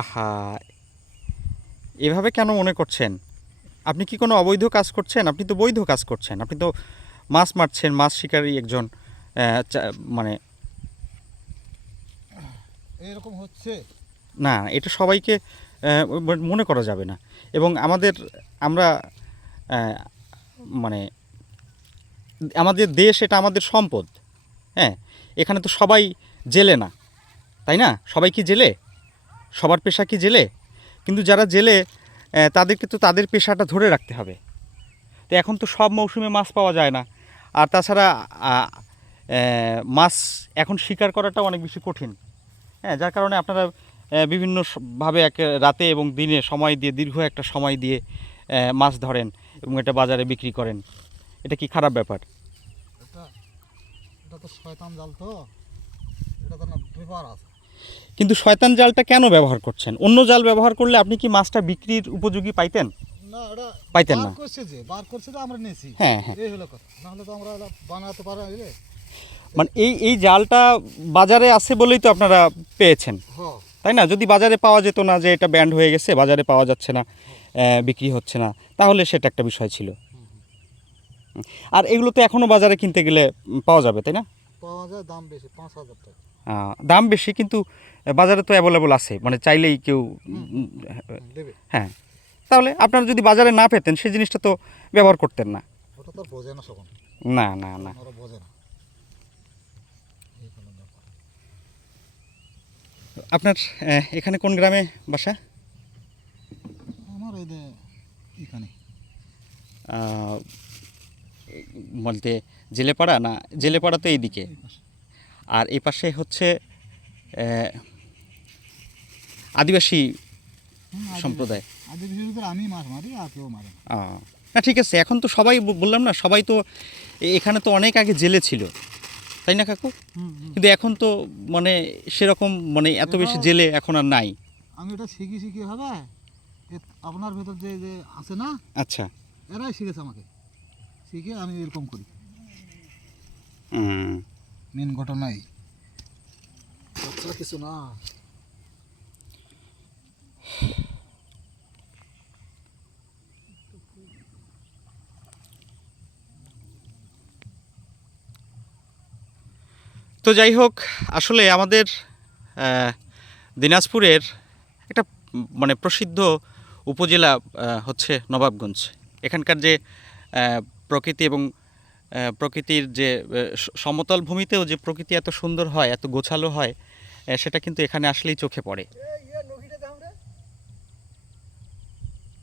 আহা এভাবে কেন মনে করছেন? আপনি কি কোনো অবৈধ কাজ করছেন? আপনি তো বৈধ কাজ করছেন। আপনি তো মাছ মারছেন মাছ শিকারী একজন মানে এরকম হচ্ছে? না এটা সবাইকে মনে করা যাবে না। এবং আমাদের আমরা মানে আমাদের দেশ এটা আমাদের সম্পদ। হ্যাঁ এখানে তো সবাই জেলে না তাই না? সবাই কি জেলে? সবার পেশা কি জেলে? কিন্তু যারা জেলে তাদেরকে তো তাদের পেশাটা ধরে রাখতে হবে। তো এখন তো সব মৌসুমে মাছ পাওয়া যায় না। আর তাছাড়া মাছ এখন শিকার করাটা অনেক বেশি কঠিন। হ্যাঁ যার কারণে আপনারা আহ, বিভিন্ন ভাবে এক রাতে এবং দিনে সময় দিয়ে দীর্ঘ একটা সময় দিয়ে মাছ ধরেন এবং এটা বাজারে বিক্রি করেন। এটা কি খারাপ ব্যাপার? এটা তো শয়তান জাল তো। এটা তো না পেপার আছে। কিন্তু শয়তান জালটা কেন ব্যবহার করছেন? অন্য জাল ব্যবহার করলে আপনি কি মাছটা বিক্রির উপযোগী পাইতেন? পাইতেন না। হ্যাঁ, হ্যাঁ। মানে এই এই জালটা বাজারে আছে বলেই তো আপনারা পেয়েছেন। তাই না? যদি বাজারে পাওয়া যেত না যে এটা ব্যান্ড হয়ে গেছে বাজারে পাওয়া যাচ্ছে না বিক্রি হচ্ছে না তাহলে সেটা একটা বিষয় ছিল। আর এগুলো তো এখনও বাজারে কিনতে গেলে পাওয়া যাবে তাই না? পাওয়া যায় দাম বেশি পাঁচ হাজার টাকা। দাম বেশি কিন্তু বাজারে তো অ্যাভেলেবল আছে। মানে চাইলেই কেউ হ্যাঁ। তাহলে আপনারা যদি বাজারে না পেতেন সেই জিনিসটা তো ব্যবহার করতেন না। না না না। আপনার এখানে কোন গ্রামে বাসা? আমার এখানে। বলতে জেলেপাড়া না জেলেপাড়া তো এইদিকে। আর এই পাশে হচ্ছে আদিবাসী সম্প্রদায়। আদিবাসীর আমি মাছ মারি আর কেউ মারে না। ঠিক আছে এখন তো সবাই বললাম না সবাই তো এখানে তো অনেক আগে জেলে ছিল। তাই না কাকু। কিন্তু এখন তো মানে সেরকম মানে এত বেশি জেলে এখন আর নাই। আমি এটা শিখি শিখি হবে আপনার ভেতর যে যে আছে না আচ্ছা। এরাই শিখেছে আমাকে। শিখে আমি এরকম করি। হুম। মেন ঘটনাই। কিছু না? তো যাই হোক আসলে আমাদের দিনাজপুরের একটা মানে প্রসিদ্ধ উপজেলা হচ্ছে নবাবগঞ্জ। এখানকার যে প্রকৃতি এবং প্রকৃতির যে সমতল ভূমিতেও যে প্রকৃতি এত সুন্দর হয়, এত গোছালো হয় সেটা কিন্তু এখানে আসলেই চোখে পড়ে।